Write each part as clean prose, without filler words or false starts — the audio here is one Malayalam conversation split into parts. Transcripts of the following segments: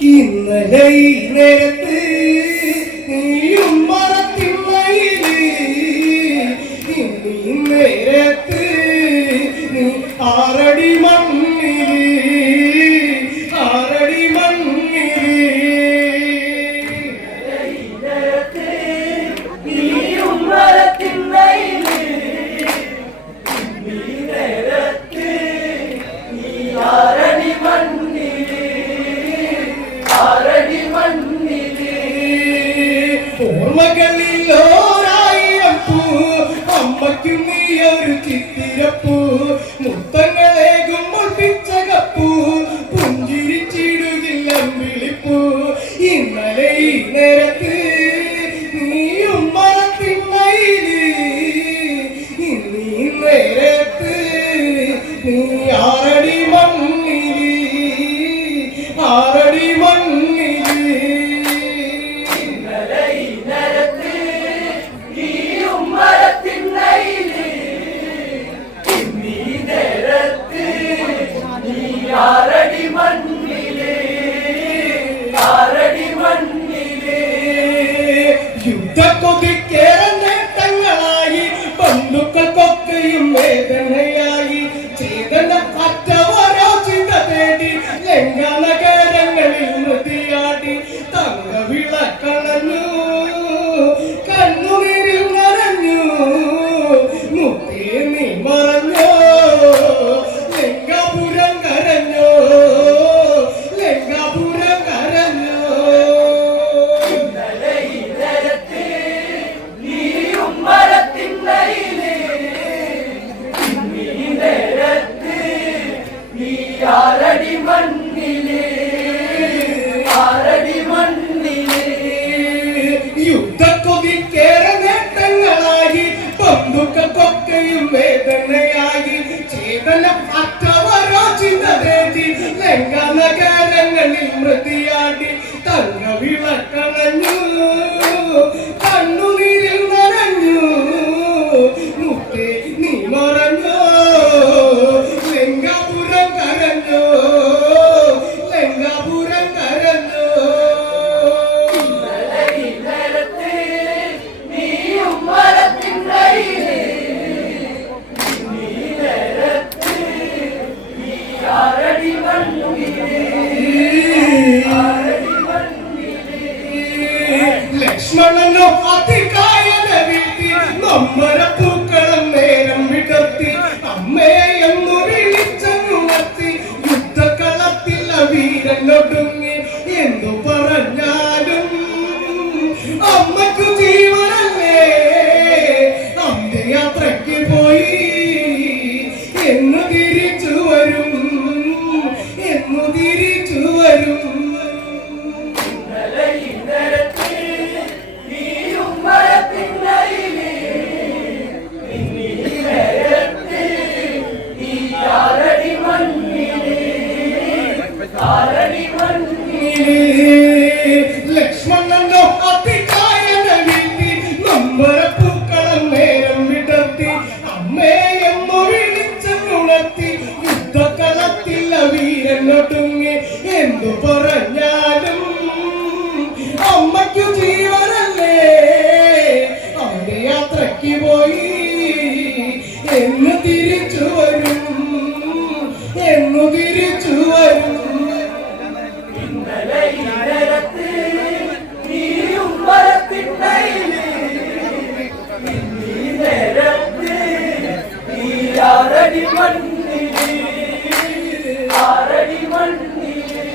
ഇന്നലെ ഈ നേരത്ത് നീയും മറത്തില്ലയില് ഈ നേരത്ത് നീ ആറടി മണ്ണില് ആറടി മണ്ണില് നീയും മറത്തില്ലയില് ഈ നേരത്ത് നീ ആറടി മണ്ണില് ഓർമ്മകളിൽ ഓരായിരം പൂ അമ്മയ്ക്കും നീയൊരു ചിത്തിരപ്പൂ മുത്തങ്ങളേകുമ്പോൾ പിച്ചകപ്പൂ പുഞ്ചിരിച്ചിടുകില്ല വിളിപ്പൂ ഇന്നലെ ഈ നേരത്ത് നീയും മറത്തില്ലയില് ഇന്നീ നേരത്ത് നീ ആറടി മണ്ണില് ആറടി മണ്ണില് ആറടി മണ്ണില് ആറടി മണ്ണില് യുദ്ധക്കൊതിക്കേറെ നേട്ടങ്ങളായി ബന്ധുക്കൾക്കൊക്കെയും വേദനയായി ചേതന അറ്റവരോ ചിന്ത തേടി ലങ്കാനഗരങ്ങളിൽ മൃതിയാടി തങ്കവിളക്കളഞ്ഞു കണ്ണുനീരിൽ നനഞ്ഞു മുത്തേ നീ മറഞ്ഞോ ലങ്കാപുരം കരഞ്ഞോ ലങ്കാപുരം കരഞ്ഞോ ഇന്നലെ ഈ നേരത്ത് നീയും മറത്തില്ലയില് ഈ നേരത്ത് നീ ആറടി മണ്ണില് ആറടി മണ്ണില് യുദ്ധക്കൊതിക്കേറെ നേട്ടങ്ങളായി ബന്ധുക്കൾക്കൊക്കെയും വേദനയായി ചേതന അറ്റവരോ ചിന്ത തേടി ലങ്കാനഗരങ്ങളിൽ മൃതിയാടി തങ്കവിളക്കളഞ്ഞു കണ്ണുനീരിൽ നനഞ്ഞു മുത്തേ നീ മറഞ്ഞോ ലങ്കാപുരം കരഞ്ഞോ ലങ്കാപുരം കരഞ്ഞോ ഇന്നലെ ഈ നേരത്ത് നീയും മറത്തില്ലയില് ഈ നേരത്ത് നീ ആറടി മണ്ണില് ആറടി മണ്ണില് ലക്ഷ്മണനോ അതികായന വീഴ്ത്തി നൊമ്പരപ്പൂക്കളം നേരം വിടർത്തി അമ്മയെ എന്ന് വിളിച്ചുണർത്തി യുദ്ധകളത്തിൽ വീരനൊടുങ്ങി എന്തു പറഞ്ഞാലും അമ്മയ്ക്കു ജീവനല്ലേ അന്ത്യയാത്രയ്ക്ക് പോയി എന്ന് തിരിച്ചു വരും എന്നു തിരിച്ചു വരും ഇന്നലെ ഈ നേരത്ത് നീയും മറത്തില്ലയില് ഈ നേരത്ത് നീ ആറടി മണ്ണില് ആറടി മണ്ണില് ലക്ഷ്മണനോ അതികായന വീഴ്ത്തി നൊമ്പരപ്പൂക്കളം നേരം വിടർത്തി അമ്മയെന്നു വിളിച്ചുണർത്തി യുദ്ധകളത്തിൽ വീരനൊടുങ്ങി എന്തു പറഞ്ഞാലും അമ്മയ്ക്കു ജീവനല്ലേ അവന്റെ യാത്രയ്ക്ക് പോയി എന്ന് തിരിച്ചു വരും എന്നു തിരിച്ചു വരും ഇന്നലെ ഈ നേരത്ത് നീയും മറത്തില്ലയില് ഈ നേരത്ത് നീ ആറടി മണ്ണില് ആറടി മണ്ണില്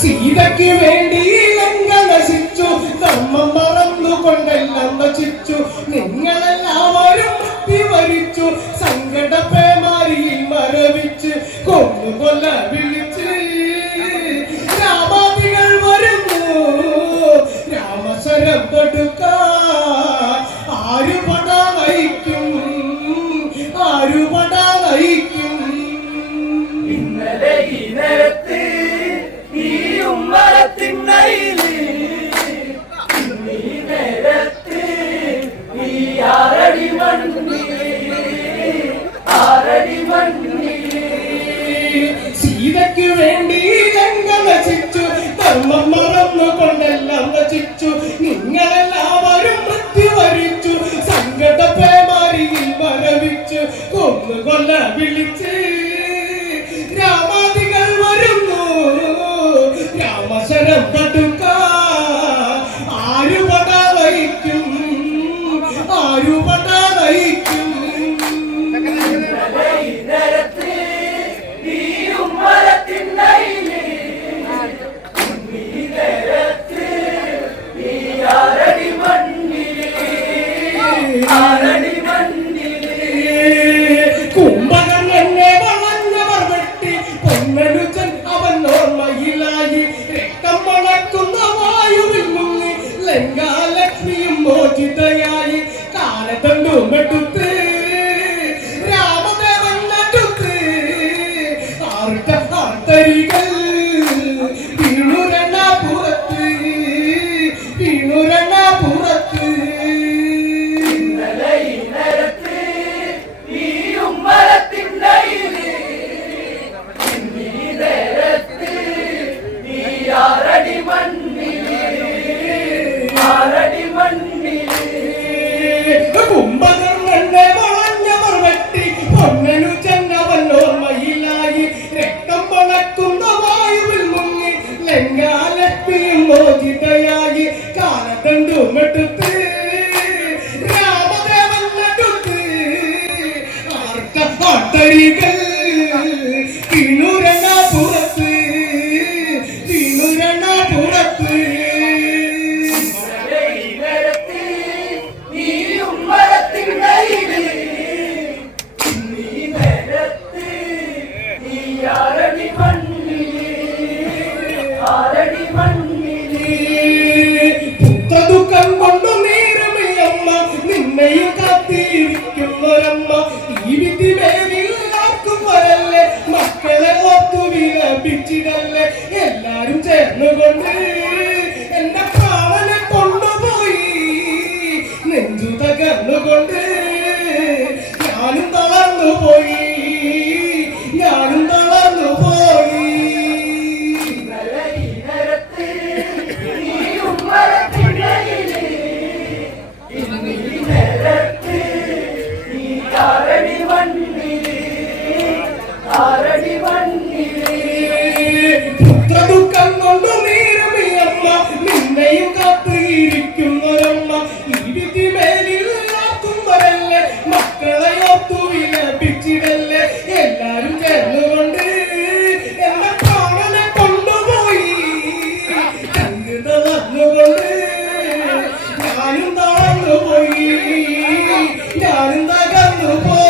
സീതയ്ക്ക് വേണ്ടി ലങ്ക നശിച്ചു ധർമ്മം മറന്നുകൊണ്ടെല്ലാം നശിച്ചു നിങ്ങളെല്ലാവരും വരിച്ചു സങ്കട പേമാരിയിൽ മരവിച്ച് കൊന്നുകൊല്ല വിളിച്ച് രാമാദികൾ വരുന്നു രാമശരം തൊടുക്കാൻ ആരുപട നയിക്കും ആരുപട നയിക്കും ഇന്നലെ ഈ നേരത്ത് നീയും മറത്തില്ലയില് ഈ നേരത്ത് നീ ആറടി മണ്ണില് ആറടി മണ്ണില് സീതയ്ക്ക് വിളിച്ച് രാമാദികൾ വരുന്നു രാമശരം പട്ടുക്ക ആരു പട വഹിക്കും ആരു പട വഹിക്കും കുംഭകൻ എന്നെ വളഞ്ഞവർ വെട്ടി പൊന്നനുജൻ അവൻ ഓർമ്മയിലായി രക്തം മണക്കുന്ന വായുവിൽ മുങ്ങി ലങ്കാലക്ഷ്മിയും മോചിതയായി കാലത്തണ്ടുമെടുത്ത് രാമദേവൻ നടുത്ത് ആർത്തരികൾ വീണുരണപുറത്ത് വീണുരണപുറത്ത് കുംഭകൻ എന്നെ വളഞ്ഞവർ വെട്ടി പൊന്നനുജൻ അവൻ ഓർമ്മയിലായി രക്തം മണക്കുന്ന വായുവിൽ മുങ്ങി ലങ്കാലക്ഷ്മിയും മോചിതയായി കാലത്തണ്ടുമെടുത്ത് രാമദേവൻ നടുത്ത് ആർത്തരികൾ വീണുരണപുറത്ത് വീണുരണപുറത്ത് പുത്രദുഃഖം കൊണ്ടു നീറുമില്ലമ്മ നിന്നെയും കാത്തിരിക്കുന്നൊരമ്മ ഈ വിധി വേദിയിലാർക്കും വരല്ലേ മക്കളെ ഓർത്തു വിലപിച്ചിടല്ലേ എല്ലാരും ചേർന്നുകൊണ്ട് എന്റെ പ്രാണനെ കൊണ്ടുപോയി നെഞ്ചു തകർന്നുകൊണ്ട് ഞാനും തളർന്നു പോയി ഞാനും തളർന്നു പോയി പുത്രദുഃഖം കൊണ്ടു നീറുമിയമ്മ നിന്നെയും കാത്തിരിക്കുന്നൊരമ്മ ഈ വിധി മേലില്ലാക്കും വരല്ലേ മക്കളെ ഓർത്തു വിലപിച്ചിടല്ലേ എല്ലാരും ചേർന്നുകൊണ്ട് എന്നെ പ്രാണനെ കൊണ്ടുപോയി ചങ്ക് തളർന്നുകൊണ്ട് ഞാനും തളർന്നു പോയി ഞാനും തകർന്നു പോയി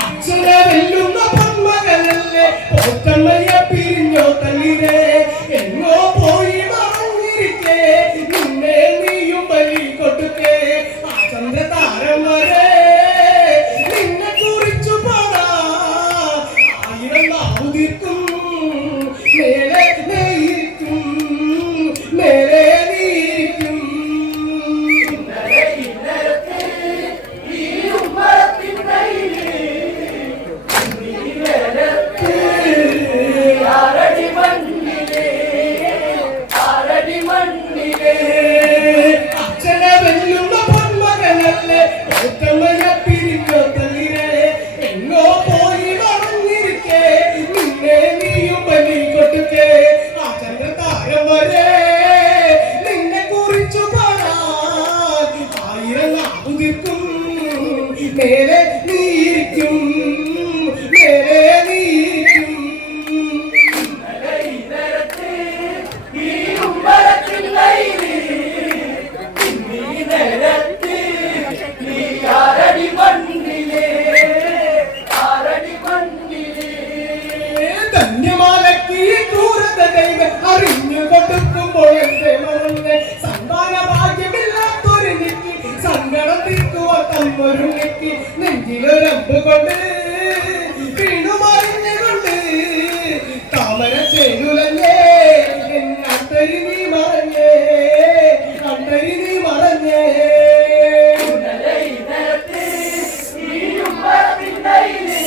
അച്ഛനെ വെല്ലുന്ന പൊന്മകനല്ലേ പോക്കമ്മയെ പിരിഞ്ഞോ തല്ലിരേ എങ്ങോ പോയി മറഞ്ഞിരിക്കേ നിന്നെ നീയും ബലി കൊടുക്കേ ആ ചന്ദ്രതാരം വരെ നിന്നെ കുറിച്ചു പാടാ ആയിരം നാവുതിർക്കും മേലെ നീയിരിക്കും മേലെ നീയിരിക്കും അച്ഛനെ വെല്ലുന്ന പൊന്മകനല്ലേ പോക്കമ്മയെ പിരിഞ്ഞോ തല്ലിരേ എങ്ങോ പോയി മറഞ്ഞിരിക്കേ നിന്നെ നീയും ബലി കൊടുക്കേ ആ ചന്ദ്രതാരം വരെ നിന്നെ കുറിച്ചു പാടാൻ ആയിരം നാവുതിർക്കും മേലെ നീയിരിക്കും മേലെ നീയിരിക്കും ധന്യമാലക്ക് ക്രൂരത ദൈവം അറിഞ്ഞു കൊടുക്കുമ്പോൾ എന്റെ മറന്ന് സന്താന ഭാഗ്യമില്ലാത്തൊരു നിക്ക് സങ്കടം തീർക്കുവാൻ തമ്മൊരു നിക്ക് നെഞ്ചിലൊരമ്പ് കൊണ്ട് വീണുമറിഞ്ഞുകൊണ്ട് താമര ചേരുലല്ലേ അന്തരി നീ മറഞ്ഞേ അന്തരി നീ മറഞ്ഞേ ഈ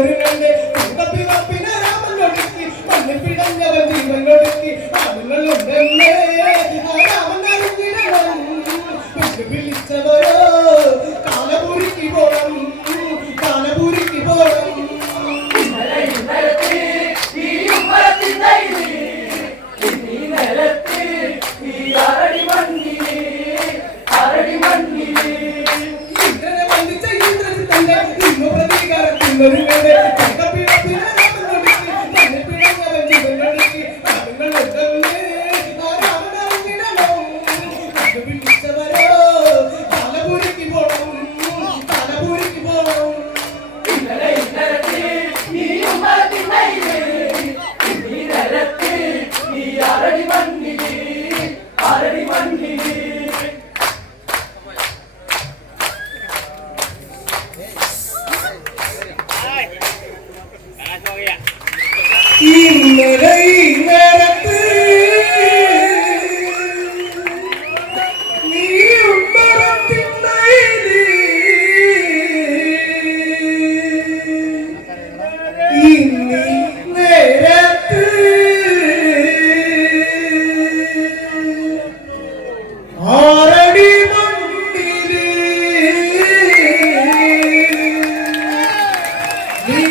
തിന്നൊരുങ്ങന്റെ തപ്പിനെ രാമനൊടുക്കി മണ്ണിൽ പിടഞ്ഞവൻ ജീവനൊടുക്കി ആളുകളുണ്ടെന്നേ രാമൻ അറിഞ്ഞിടണം വിളിച്ചവരോ കാലപൂരിക്ക് പോണം കാലപൂരിക്ക് പോണം ഇന്നലെ ഈ നേരത്ത് നീ ഉമ്മറത്തിന്നയില് ഇന്നീ നേരത്ത് ആറടി മണ്ണില് നീ